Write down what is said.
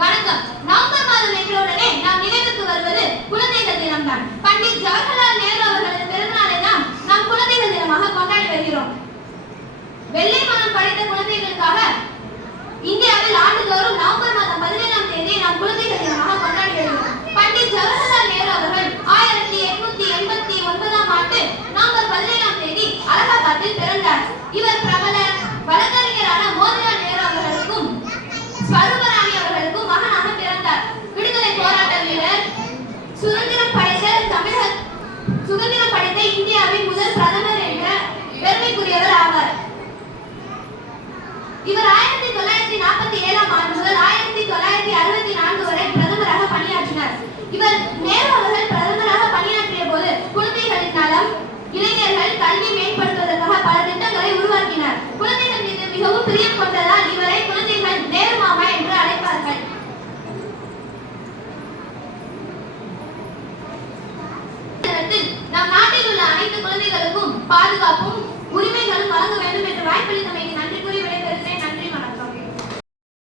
வணக்கம். நவம்பர் மாதம் என்றவுடனே நாம் நினைவுக்கு வருவது குழந்தைகள் தினம்தான். பண்டிட் ஜவஹர்லால் நேரு அவர்களது பிறந்தநாளை தான் நாம் குழந்தைகள் தினமாக கொண்டாடி வருகிறோம். வெள்ளை மனம் படைத்த குழந்தைகளுக்காக இந்தியாவில் ஆண்டுதோறும் நவம்பர் மாதம் 17ஆம் தேதியை நாம் குழந்தைகள் தினமாக கொண்டாடி வருகிறோம். பண்டிட் ஜவஹர்லால் நேரு அவர்கள் 1889ஆம் ஆண்டு நவம்பர் 17ஆம் தேதி அலகாபாத்தில் பிறந்தார். இவர் பிரபல வழக்கறிஞரான மோதிலால் நேரு அவர்களுக்கும் ஸ்வரூபராணி அவர்களுக்கும் மகனாக பிறந்தார். விடுதலை போராட்ட வீரர், சுதந்திரம் படைத்த இந்தியாவின் முதல் பிரதமர் என்ற பெருமைக்குரியவர் ஆவார். இவர் 1947ஆம் ஆண்டு முதல் 1964 வரை பிரதமராக பணியாற்றினார். இவர் நேரு அவர்கள் பிரதமராக பணியாற்றிய போது குழந்தைகளின் நலம், இளைஞர்கள் கல்வி மேம்படுத்துவதற்காக பல திட்டங்களை உருவாக்கினார். குழந்தைகள் மீது மிகவும் பிரியம் கொண்டதால் இவரை குழந்தைகள் நேரு மாமா என்று அழைப்பார்கள். நம் நாட்டில் உள்ள அனைத்து குழந்தைகளுக்கும் பாதுகாப்பும்